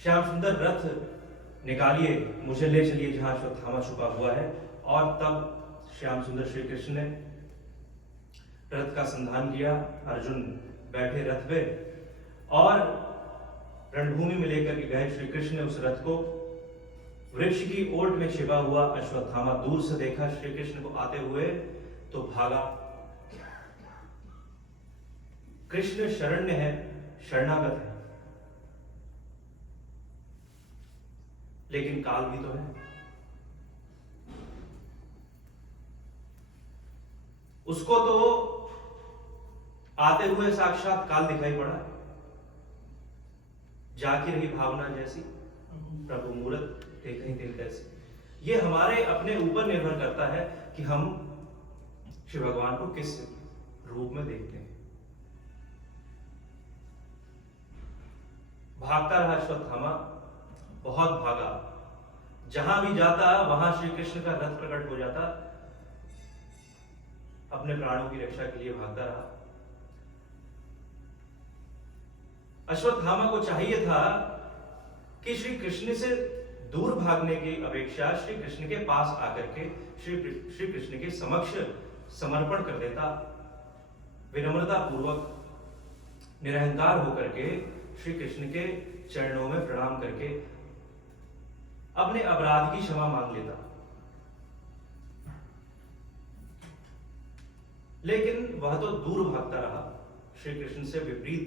श्याम सुंदर रथ निकालिए, मुझे ले चलिए जहां अश्वत्थामा छुपा हुआ है। और तब श्याम सुंदर श्री कृष्ण ने रथ का संधान किया। अर्जुन बैठे रथ पे और रणभूमि में लेकर के गए। श्री कृष्ण ने उस रथ को वृक्ष की ओट में छिपा हुआ अश्वत्थामा दूर से देखा श्री कृष्ण को आते हुए तो भागा। कृष्ण शरण्य है, शरणागत है, लेकिन काल भी तो है। उसको तो आते हुए साक्षात काल दिखाई पड़ा। जाकी रही भावना जैसी, प्रभु मूरत देखी दिल कैसी। ये हमारे अपने ऊपर निर्भर करता है कि हम श्री भगवान को किस रूप में देखते हैं। भागता रहा अश्वत्थामा, बहुत भागा। जहां भी जाता वहां श्री कृष्ण का रथ प्रकट हो जाता। अपने प्राणों की रक्षा के लिए भागता रहा। अश्वत्थामा को चाहिए था कि श्री कृष्ण से दूर भागने की अपेक्षा श्री कृष्ण के पास आकर के श्री कृष्ण के समक्ष समर्पण कर देता। विनम्रता पूर्वक निरहंकार होकर के श्री कृष्ण के चरणों में प्रणाम करके अपने अपराध की क्षमा मांग लेता। लेकिन वह तो दूर भागता रहा, श्री कृष्ण से विपरीत।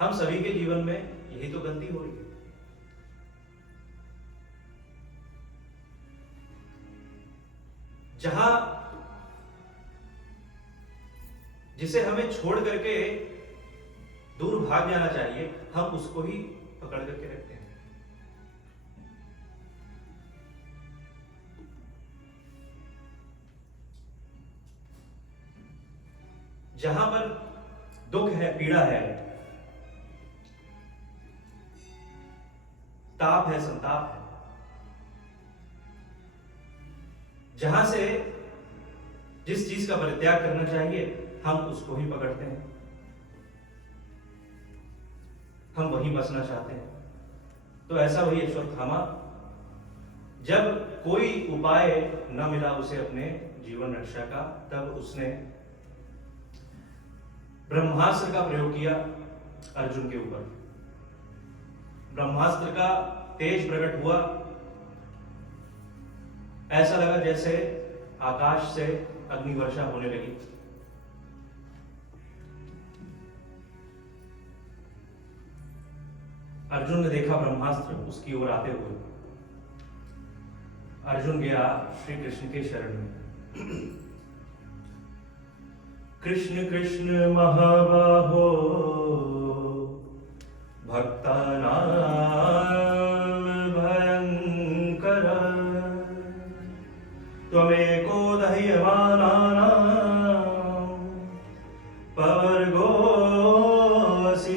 हम सभी के जीवन में यही तो गलती हो रही है। जहां जिसे हमें छोड़ करके दूर भाग जाना चाहिए, हम उसको ही पकड़ करके रखते हैं। जहां पर दुख है, पीड़ा है, ताप है, संताप है, जहां से जिस चीज का परित्याग करना चाहिए हम उसको ही पकड़ते हैं, हम वहीं बसना चाहते हैं। तो ऐसा वही अश्वत्थामा, जब कोई उपाय न मिला उसे अपने जीवन रक्षा का, तब उसने ब्रह्मास्त्र का प्रयोग किया अर्जुन के ऊपर। ब्रह्मास्त्र का तेज प्रकट हुआ। ऐसा लगा जैसे आकाश से अग्निवर्षा होने लगी। अर्जुन ने देखा ब्रह्मास्त्र उसकी ओर आते हुए। अर्जुन गया श्री कृष्ण के शरण में। कृष्ण कृष्ण महाबाहो भक्तानां भयंकर, त्वमेको दह्यमानानां पवर्गोऽसि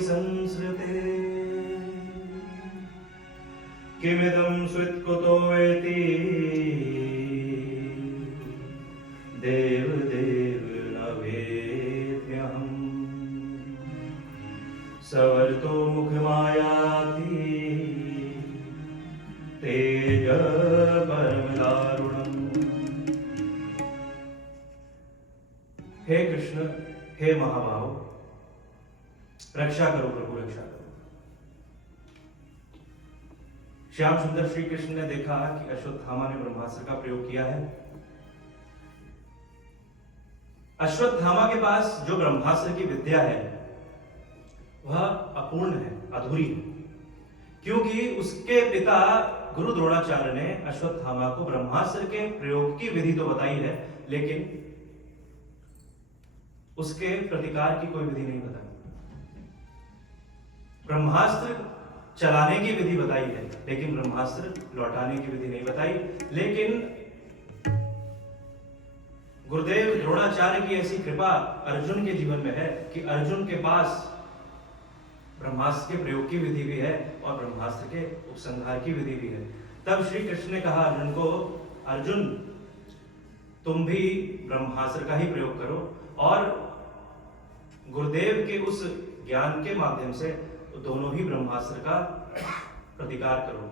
संसृते। किमिदं स्वित्कुतो वेति देव देव न वेद्म्यहम्। सवर्तो मुखमायाति तेज परम दारुणम्। हे कृष्ण, हे महाबाहो, रक्षा करो प्रभु, रक्षा करो। श्याम सुंदर श्री कृष्ण ने देखा कि अश्वत्थामा ने ब्रह्मास्त्र का प्रयोग किया है। अश्वत्थामा के पास जो ब्रह्मास्त्र की विद्या है वह अपूर्ण है, अधूरी है, क्योंकि उसके पिता गुरु द्रोणाचार्य ने अश्वत्थामा को ब्रह्मास्त्र के प्रयोग की विधि तो बताई है, लेकिन उसके प्रतिकार की कोई विधि नहीं बताई। ब्रह्मास्त्र चलाने की विधि बताई है, लेकिन ब्रह्मास्त्र लौटाने की विधि नहीं बताई। लेकिन गुरुदेव द्रोणाचार्य की ऐसी कृपा अर्जुन के जीवन में है कि अर्जुन के पास ब्रह्मास्त्र के प्रयोग की विधि भी है और ब्रह्मास्त्र के उपसंहार की विधि भी है। तब श्री कृष्ण ने कहा अर्जुन को, अर्जुन तुम भी ब्रह्मास्त्र का ही प्रयोग करो और गुरुदेव के उस ज्ञान के माध्यम से तो दोनों ही ब्रह्मास्त्र का प्रतिकार करो।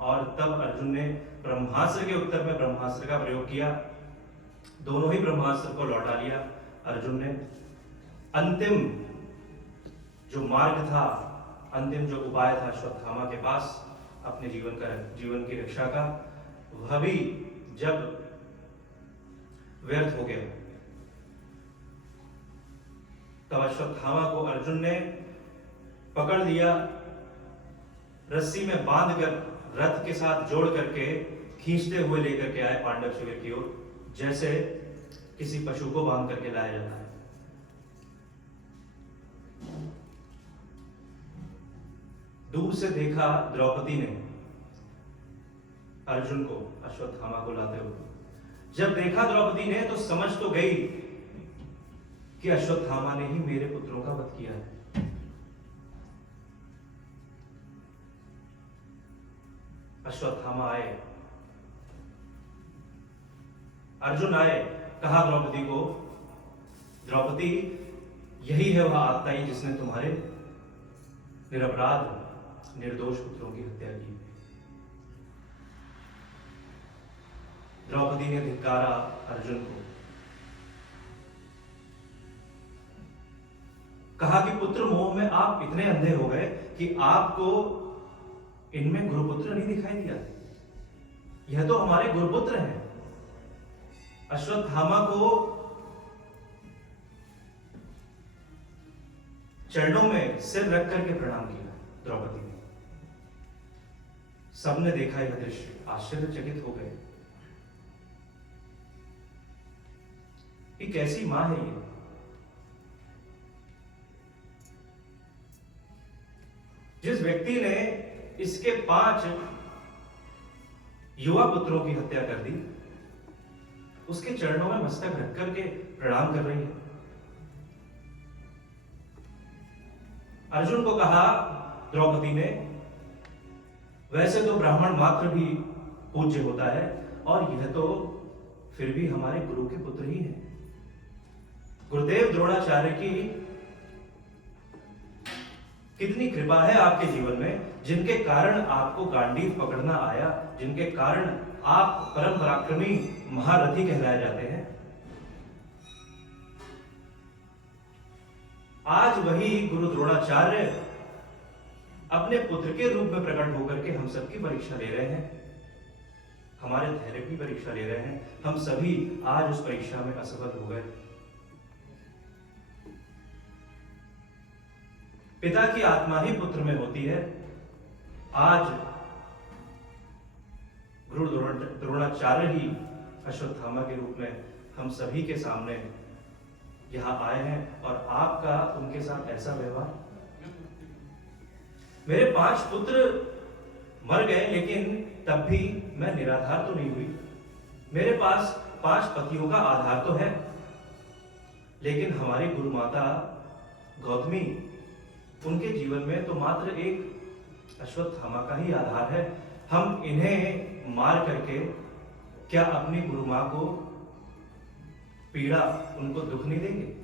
और तब अर्जुन ने ब्रह्मास्त्र के उत्तर में ब्रह्मास्त्र का प्रयोग किया, दोनों ही ब्रह्मास्त्र को लौटा लिया अर्जुन ने। अंतिम जो मार्ग था, अंतिम जो उपाय था अश्वत्थामा के पास अपने जीवन की रक्षा का, वह भी जब व्यर्थ हो गया, तब अश्वत्थामा को अर्जुन ने पकड़ लिया, रस्सी में बांधकर रथ के साथ जोड़ करके खींचते हुए लेकर के आए पांडव शिविर की ओर, जैसे किसी पशु को बांध करके लाया जाता है। दूर से देखा द्रौपदी ने अर्जुन को, अश्वत्थामा को लाते हुए। जब देखा द्रौपदी ने तो समझ तो गई कि अश्वत्थामा ने ही मेरे पुत्रों का वध किया है। अश्वत्थामा आए, अर्जुन आए, कहा द्रौपदी को, द्रौपदी यही है वह आत्ताई जिसने तुम्हारे निरपराध निर्दोष पुत्रों की हत्या की। द्रौपदी ने धिक्कारा अर्जुन को, कहा कि पुत्र मोह में आप इतने अंधे हो गए कि आपको इनमें गुरुपुत्र नहीं दिखाई दिया। यह तो हमारे गुरुपुत्र हैं। अश्वत्थामा को चरणों में सिर रख करके प्रणाम किया द्रौपदी ने। सबने देखा यह दृश्य, आश्चर्यचकित हो गए कि कैसी मां है ये। जिस व्यक्ति ने इसके 5 युवा पुत्रों की हत्या कर दी, उसके चरणों में मस्तक रख करके प्रणाम कर रही है। अर्जुन को कहा द्रौपदी ने, वैसे तो ब्राह्मण मात्र भी पूज्य होता है, और यह तो फिर भी हमारे गुरु के पुत्र ही हैं। गुरुदेव द्रोणाचार्य की कितनी कृपा है आपके जीवन में, जिनके कारण आपको गांडीव पकड़ना आया, जिनके कारण आप परम पराक्रमी महारथी कहलाए जाते हैं। आज वही गुरु द्रोणाचार्य अपने पुत्र के रूप में प्रकट होकर के हम सबकी परीक्षा ले रहे हैं, हमारे धैर्य की परीक्षा ले रहे हैं। हम सभी आज उस परीक्षा में असफल हो गए। पिता की आत्मा ही पुत्र में होती है। आज गुरु द्रोणाचार्य ही अश्वत्थामा के रूप में हम सभी के सामने यहां आए हैं, और आपका उनके साथ ऐसा व्यवहार। मेरे 5 पुत्र मर गए, लेकिन तब भी मैं निराधार तो नहीं हुई। मेरे पास 5 पतियों का आधार तो है, लेकिन हमारी गुरु माता गौतमी, उनके जीवन में तो मात्र एक अश्वत्थामा का ही आधार है। हम इन्हें मार करके क्या अपनी गुरु मां को पीड़ा, उनको दुख नहीं देंगे?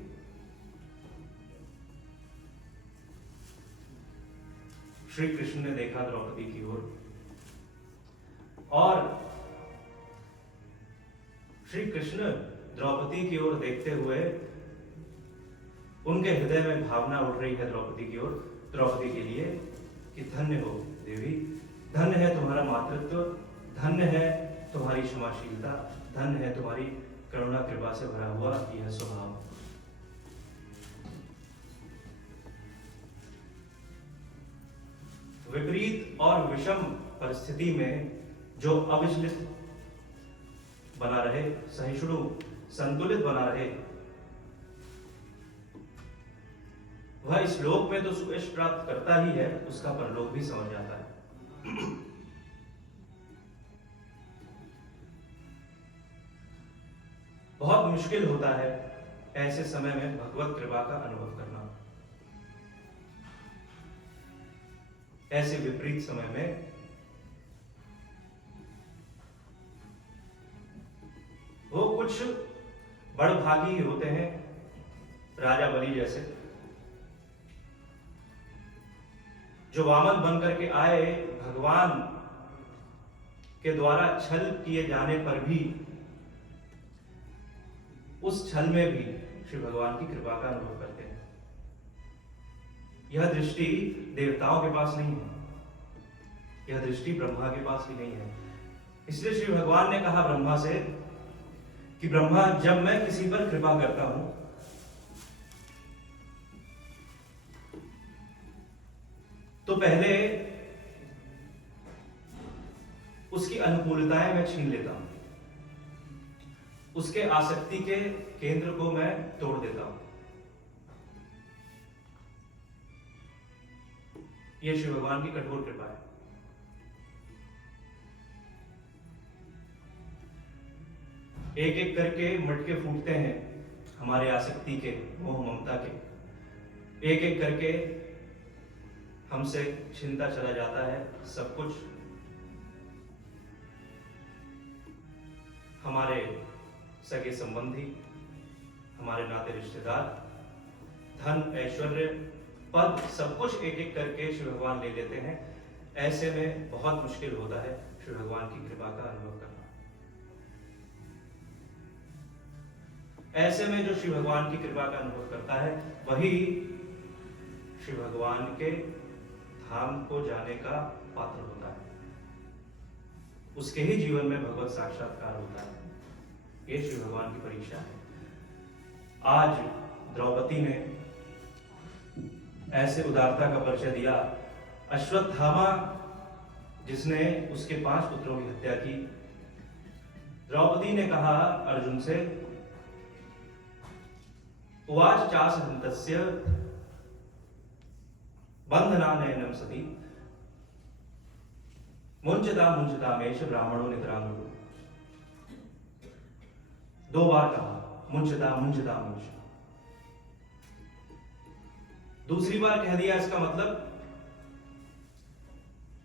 श्री कृष्ण ने देखा द्रौपदी की ओर, और श्री कृष्ण द्रौपदी की ओर देखते हुए उनके हृदय में भावना उठ रही है द्रौपदी की ओर, द्रौपदी के लिए, कि धन्य हो देवी, धन्य है तुम्हारा मातृत्व, धन्य है तुम्हारी क्षमाशीलता, धन्य है तुम्हारी करुणा कृपा से भरा हुआ यह स्वभाव। विपरीत और विषम परिस्थिति में जो अविचलित बना रहे, सहिष्णु संतुलित बना रहे, वह इस लोक में तो सुयश प्राप्त करता ही है, उसका परलोक भी समझ जाता है। बहुत मुश्किल होता है ऐसे समय में भगवत कृपा का अनुभव करना। ऐसे विपरीत समय में वो कुछ बड़भागी होते हैं, राजा बलि जैसे, जो वामन बनकर के आए, भगवान के द्वारा छल किए जाने पर भी, उस छल में भी श्री भगवान की कृपा का अनुभव करते हैं। यह दृष्टि देवताओं के पास नहीं है, यह दृष्टि ब्रह्मा के पास भी नहीं है। इसलिए श्री भगवान ने कहा ब्रह्मा से कि ब्रह्मा, जब मैं किसी पर कृपा करता हूं तो पहले उसकी अनुकूलताएं मैं छीन लेता हूं, उसके आसक्ति के केंद्र को मैं तोड़ देता हूं। यह शिव भगवान की कठोर कृपा है। एक एक करके मटके फूटते हैं हमारे आसक्ति के, मोह ममता के। एक एक करके हमसे छिनता चला जाता है सब कुछ। हमारे सगे संबंधी, हमारे नाते रिश्तेदार, धन, ऐश्वर्य, पद, सब कुछ एक एक करके शिव भगवान ले लेते हैं। ऐसे में बहुत मुश्किल होता है शिव भगवान की कृपा का अनुभव करना। ऐसे में जो शिव भगवान की कृपा का अनुभव करता है वही शिव भगवान के धाम को जाने का पात्र होता है। उसके ही जीवन में भगवत साक्षात्कार होता है। ये शिव भगवान की परीक्षा है। आज द्रौपदी ने ऐसे उदारता का परिचय दिया। अश्वत्थामा, जिसने उसके 5 पुत्रों की हत्या की, द्रौपदी ने कहा अर्जुन से, उवाच चास हन्तस्य बंधनानयनम सती मुंचता मुंचता मेष ब्राह्मणों निद्रांगो। 2 बार कहा मुंचता मुंचता मेष। दूसरी बार कह दिया, इसका मतलब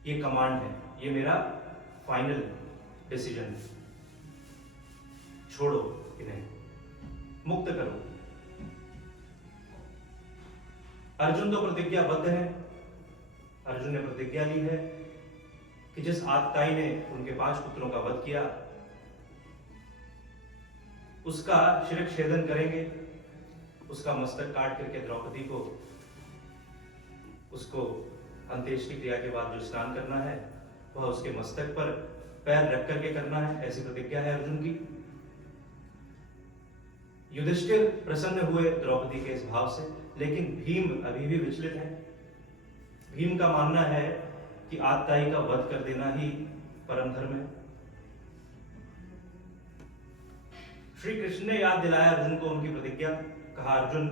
ये कमांड है, ये मेरा फाइनल डिसीजन है, छोड़ो इन्हें, मुक्त करो। अर्जुन तो प्रतिज्ञाबद्ध है। अर्जुन ने प्रतिज्ञा ली है कि जिस आतताई ने उनके 5 पुत्रों का वध किया उसका शिरच्छेदन करेंगे, उसका मस्तक काट करके द्रौपदी को, उसको अंत्येष्टि क्रिया के बाद जो स्नान करना है वह उसके मस्तक पर पैर रख करके करना है। ऐसी प्रतिज्ञा है अर्जुन की। युधिष्ठिर प्रसन्न हुए द्रौपदी के इस भाव से, लेकिन भीम अभी भी विचलित है। भीम का मानना है कि आतताई का वध कर देना ही परम धर्म है। श्री कृष्ण ने याद दिलाया अर्जुन को उनकी प्रतिज्ञा। कहा, अर्जुन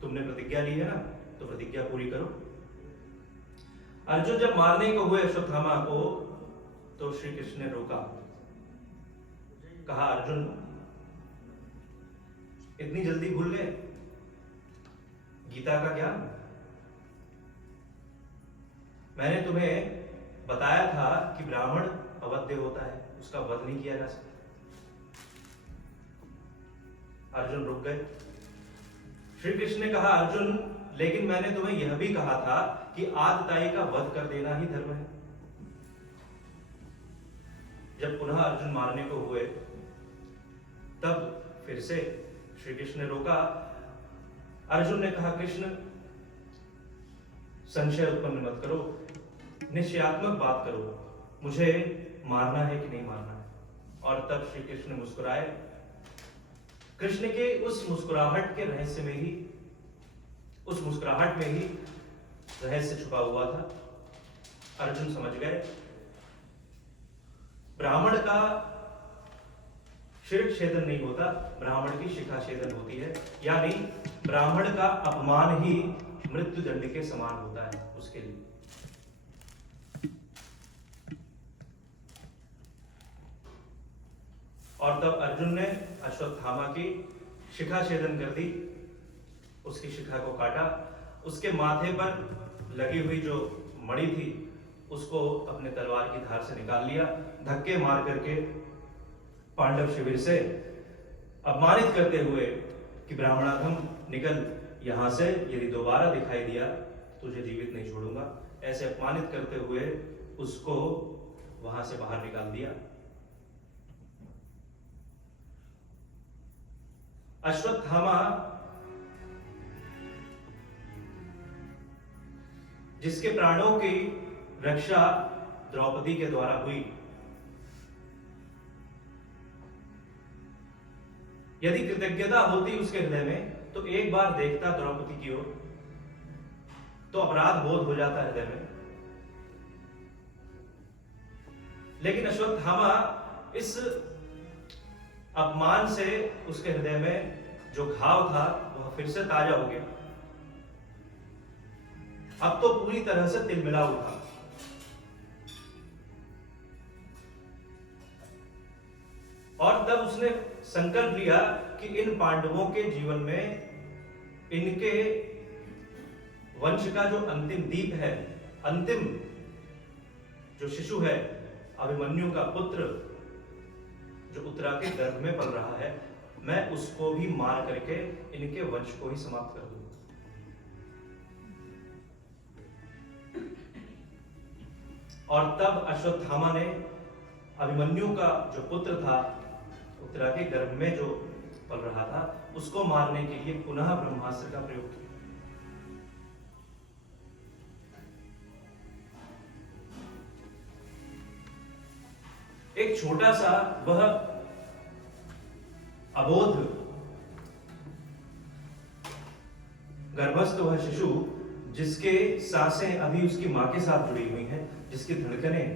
तुमने प्रतिज्ञा ली है ना, तो प्रतिज्ञा पूरी करो। अर्जुन जब मारने को हुए अश्वत्थामा को, तो श्री कृष्ण ने रोका। कहा, अर्जुन इतनी जल्दी भूल गए गीता का ज्ञान? मैंने तुम्हें बताया था कि ब्राह्मण अवध्य होता है, उसका वध नहीं किया जा सकता। अर्जुन रुक गए। श्री कृष्ण ने कहा, अर्जुन लेकिन मैंने तुम्हें यह भी कहा था कि आतताई का वध कर देना ही धर्म है। जब पुनः अर्जुन मारने को हुए तब फिर से श्री कृष्ण ने रोका। अर्जुन ने कहा, कृष्ण संशय उत्पन्न मत करो, निश्चयात्मक बात करो, मुझे मारना है कि नहीं मारना है। और तब श्री कृष्ण मुस्कुराए। कृष्ण के उस मुस्कुराहट के रहस्य में ही, उस मुस्कुराहट में ही रहस्य छुपा हुआ था। अर्जुन समझ गए, ब्राह्मण का शिर छेदन नहीं होता, ब्राह्मण की शिखा छेदन होती है। यानी ब्राह्मण का अपमान ही मृत्यु दंड के समान होता है उसके लिए। और तब अर्जुन ने अश्वत्थामा की शिखा छेदन कर दी, उसकी शिखा को काटा, उसके माथे पर लगी हुई जो मणि थी उसको अपने तलवार की धार से निकाल लिया। धक्के मार करके पांडव शिविर से अपमानित करते हुए कि ब्राह्मणाधम निकल यहां से, यदि दोबारा दिखाई दिया तुझे जीवित नहीं छोड़ूंगा, ऐसे अपमानित करते हुए उसको वहां से बाहर निकाल दिया। अश्वत्थामा जिसके प्राणों की रक्षा द्रौपदी के द्वारा हुई, यदि कृतज्ञता होती उसके हृदय में तो एक बार देखता द्रौपदी की ओर तो अपराध बोध हो जाता हृदय में। लेकिन अश्वत्थामा इस अपमान से उसके हृदय में जो घाव था वह फिर से ताजा हो गया। अब तो पूरी तरह से तिलमिला उठा। और तब उसने संकल्प लिया कि इन पांडवों के जीवन में इनके वंश का जो अंतिम दीप है, अंतिम जो शिशु है, अभिमन्यु का पुत्र जो उत्तरा के गर्भ में पल रहा है, मैं उसको भी मार करके इनके वंश को ही समाप्त कर दूंगा। और तब अश्वत्थामा ने अभिमन्यु का जो पुत्र था, उत्तरा के गर्भ में जो पल रहा था, उसको मारने के लिए पुनः ब्रह्मास्त्र का प्रयोग किया। एक छोटा सा वह अबोध गर्भस्थ वह शिशु जिसके सांसें अभी उसकी मां के साथ जुड़ी हुई हैं, जिसकी धड़कनें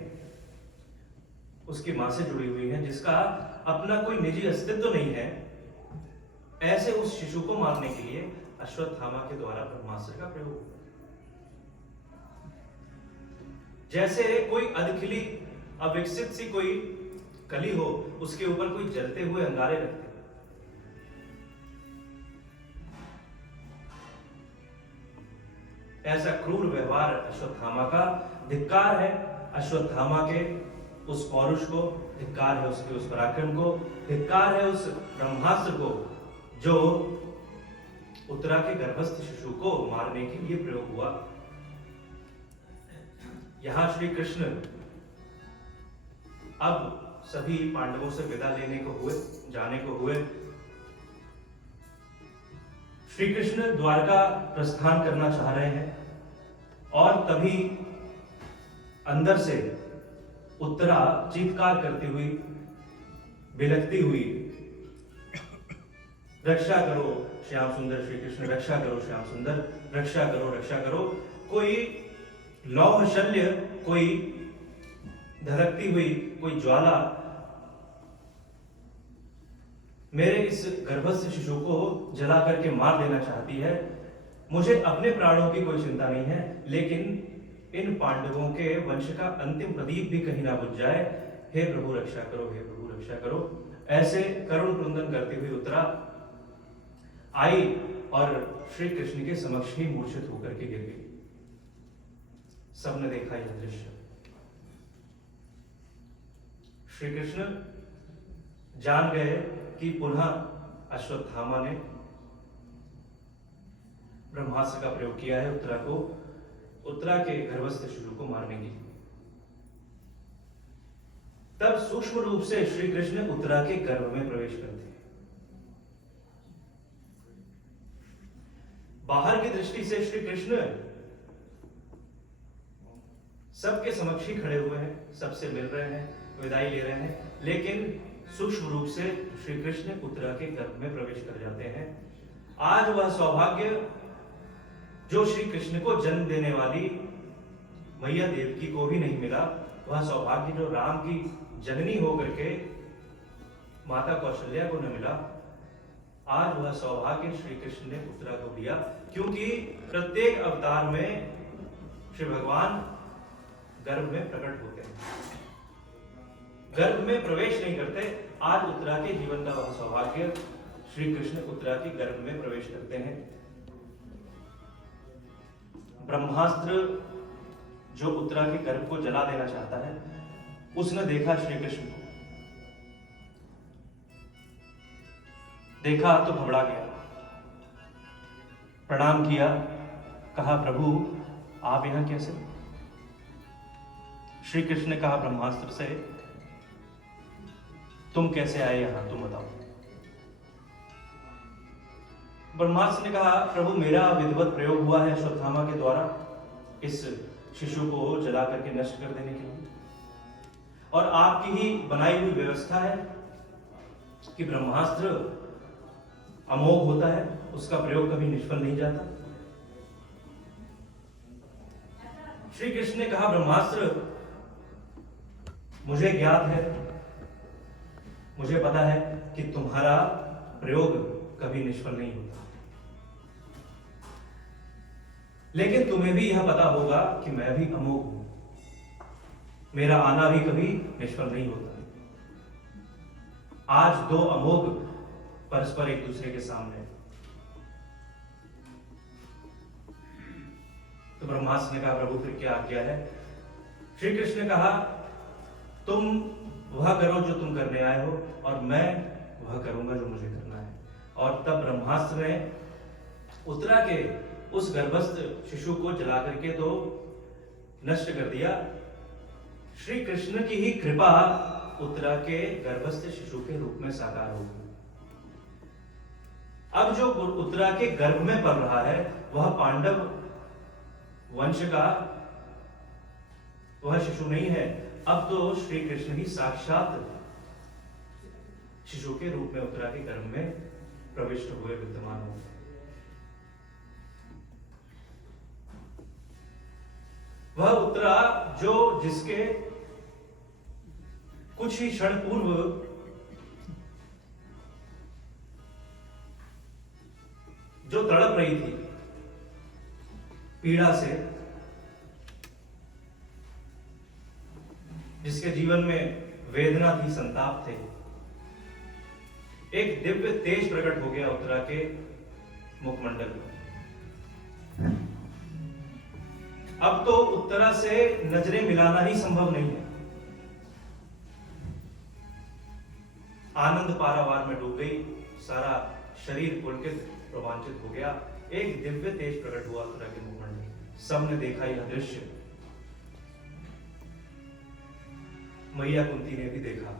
उसकी मां से जुड़ी हुई हैं, जिसका अपना कोई निजी अस्तित्व नहीं है, ऐसे उस शिशु को मारने के लिए अश्वत्थामा के द्वारा ब्रह्मास्त्र का प्रयोग हुआ। जैसे कोई अधखिली अविकसित सी कोई कली हो, उसके ऊपर कोई जलते हुए अंगारे रखते, ऐसा क्रूर व्यवहार अश्वत्थामा का धिक्कार है। अश्वत्थामा के उस पौरुष को धिक्कार है, उसके उस पराक्रम को धिक्कार है, उस ब्रह्मास्त्र को जो उत्तरा के गर्भस्थ शिशु को मारने के लिए प्रयोग हुआ। यहां श्री कृष्ण अब सभी पांडवों से विदा लेने को हुए, जाने को हुए। श्री कृष्ण द्वारका प्रस्थान करना चाह रहे हैं और तभी अंदर से उत्तरा चीत्कार करती हुई, बिलखती हुई, रक्षा करो श्याम सुंदर श्री कृष्ण, रक्षा करो श्याम सुंदर, रक्षा करो, रक्षा करो। कोई लौह शल्य, कोई धड़कती हुई कोई ज्वाला मेरे इस गर्भस्थ शिशु को जला करके मार देना चाहती है। मुझे अपने प्राणों की कोई चिंता नहीं है, लेकिन इन पांडवों के वंश का अंतिम प्रदीप भी कहीं ना बुझ जाए। हे प्रभु रक्षा करो, हे प्रभु रक्षा करो। ऐसे करुण क्रंदन करती हुई उत्तरा आई और श्री कृष्ण के समक्ष ही मूर्छित होकर के गिर गई। सबने देखा यह दृश्य। श्री कृष्ण जान गए कि पुनः अश्वत्थामा ने ब्रह्मास्त्र का प्रयोग किया है उत्तरा के गर्भस्थ शिशु को मारने के लिए। तब सूक्ष्म रूप से श्री कृष्ण उत्तरा के गर्भ में प्रवेश करते हैं। बाहर की दृष्टि से श्री कृष्ण सबके समक्ष ही खड़े हुए हैं, सबसे मिल रहे हैं, विदाई ले रहे हैं, लेकिन सूक्ष्म रूप से श्री कृष्ण उत्तरा के गर्भ में प्रवेश कर जाते हैं। आज वह सौभाग्य जो श्री कृष्ण को जन्म देने वाली मैया देवकी को भी नहीं मिला, वह सौभाग्य जो राम की जननी होकर के माता कौशल्या को न मिला, आज वह सौभाग्य श्री कृष्ण ने उत्तरा को दिया। क्योंकि प्रत्येक अवतार में श्री भगवान गर्भ में प्रकट होते हैं, गर्भ में प्रवेश नहीं करते। आज उत्तरा के जीवन का वह सौभाग्य, श्री कृष्ण उत्तरा के गर्भ में प्रवेश करते हैं। ब्रह्मास्त्र जो उत्तरा के गर्भ को जला देना चाहता है, उसने देखा श्री कृष्ण को, देखा तो घबरा गया, प्रणाम किया, कहा प्रभु आप यहां कैसे? श्री कृष्ण ने कहा ब्रह्मास्त्र से, तुम कैसे आए यहां, तुम बताओ। ब्रह्मास्त्र ने कहा, प्रभु मेरा विधिवत प्रयोग हुआ है अश्वत्थामा के द्वारा इस शिशु को जला करके नष्ट कर देने के लिए, और आपकी ही बनाई हुई व्यवस्था है कि ब्रह्मास्त्र अमोघ होता है, उसका प्रयोग कभी निष्फल नहीं जाता। श्री कृष्ण ने कहा, ब्रह्मास्त्र मुझे ज्ञात है, मुझे पता है कि तुम्हारा प्रयोग कभी निष्फल नहीं होता, लेकिन तुम्हें भी यह पता होगा कि मैं भी अमोघ हूं, मेरा आना भी कभी निष्फल नहीं होता। आज दो अमोघ परस्पर एक दूसरे के सामने। तो ब्रह्मास्त्र ने कहा, प्रभु फिर क्या आज्ञा है? श्री कृष्ण ने कहा, तुम वह करो जो तुम करने आए हो, और मैं वह करूंगा जो मुझे करना है। और तब ब्रह्मास्त्र ने उत्तरा के उस गर्भस्थ शिशु को जला करके तो नष्ट कर दिया। श्री कृष्ण की ही कृपा उत्तरा के गर्भस्थ शिशु के रूप में साकार हो गई। अब जो उत्तरा के गर्भ में पल रहा है वह पांडव वंश का वह शिशु नहीं है, अब तो श्री कृष्ण ही साक्षात शिशु के रूप में उत्तरा के गर्भ में प्रविष्ट हुए विद्यमान हो। वह उत्तरा जिसके कुछ ही क्षण पूर्व जो तड़प रही थी पीड़ा से, जिसके जीवन में वेदना थी, संताप थे, एक दिव्य तेज प्रकट हो गया उत्तरा के मुखमंडल में। अब तो उत्तरा से नजरें मिलाना ही संभव नहीं है। आनंद पारावार में डूब गई, सारा शरीर पुलकित रोमांचित हो गया। एक दिव्य तेज प्रकट हुआ उत्तरा के मुखमंडल। सबने देखा यह दृश्य, मैया कुंती ने भी देखा।